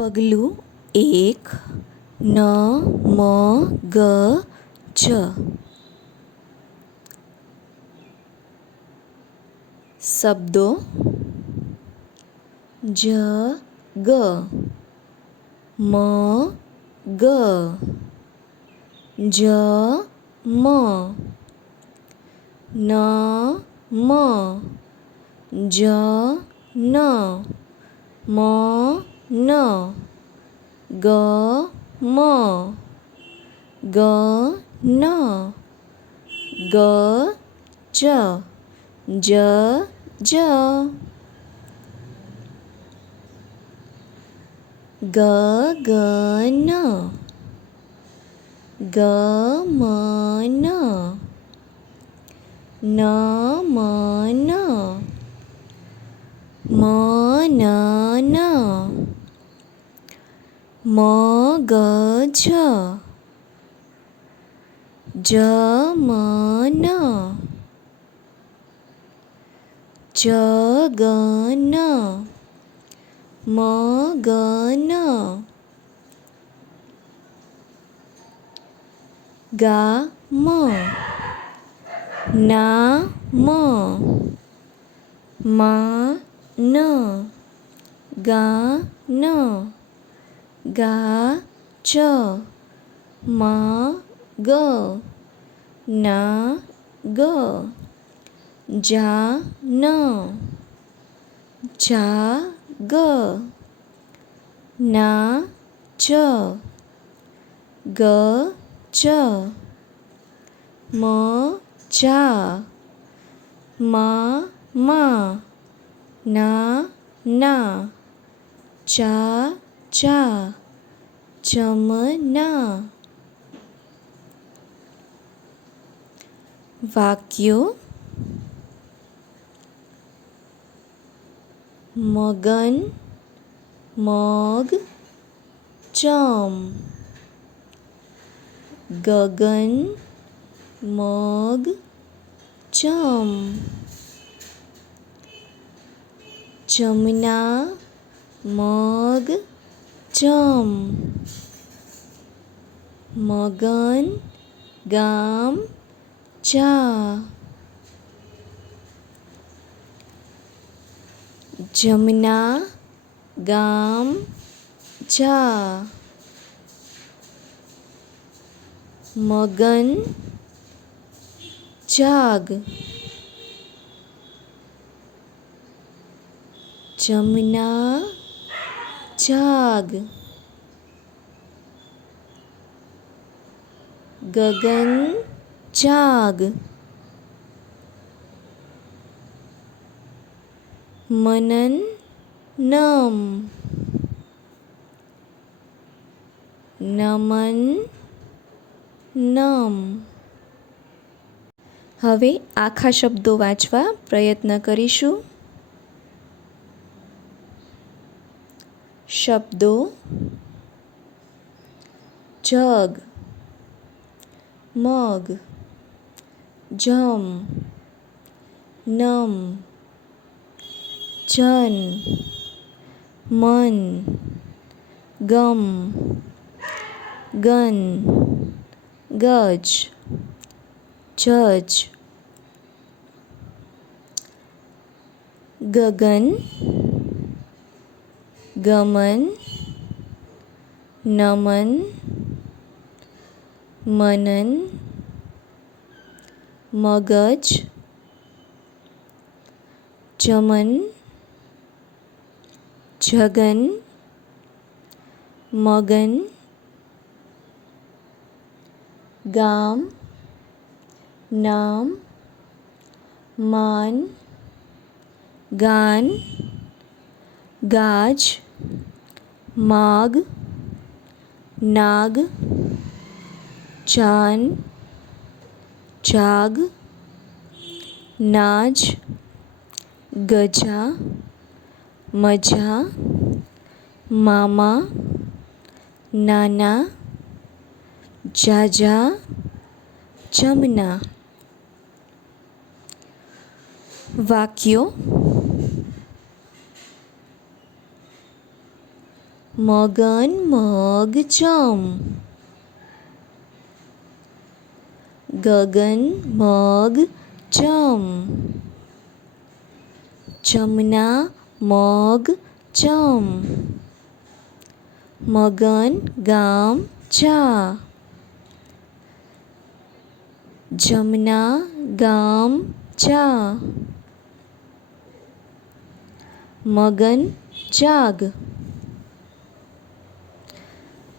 પગલું એક ન મ ગ જ શબ્દો જ ગ મ ગ જ મ ન મ જ ન મ ન ગ મ ગ ન ગ ચ જ જ ગ ગ ન ગ મ ન ન મ ન મ ન ન મ જમન. જગન. મગન. ગામ. નામ. માન. ગાન. ગ ચ મા ગ ના ગ જા ન જા ગ ના ચ ગ ચ મ ચા મા મા ના ના, ચા ચા જમના. વાક્યો. મગન. મગ. ચમ. ગગન. મગ. ચમ. જમના. મગ. ચમ મગન ગામ ચા જમના ગામ ચા મગન જાગ જમના જાગ. ગગન જાગ. મનન નમ. નમન નમ. હવે આખા શબ્દો વાંચવા પ્રયત્ન કરીશું. શબ્દો જગ મગ જમ નમ જન મન ગમ ગન ગજ જજ ગગન ગમન નમન મનન મગજ જમન જગન મગન ગામ નામ માન ગાન ગાજ માગ નાગ જાન જાગ નાજ ગજા મજા મામા નાના જાજા જમના વાક્યો મગન મગ જમ ગગન મગ જમ જમના મગ જમ મગન ગામ જા જમના ગામ જા મગન જાગ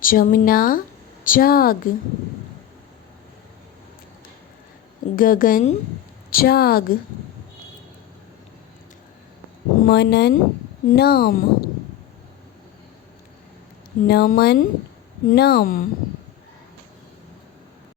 જમના જાગ. ગગન જાગ. મનન નમ. નમન નમ.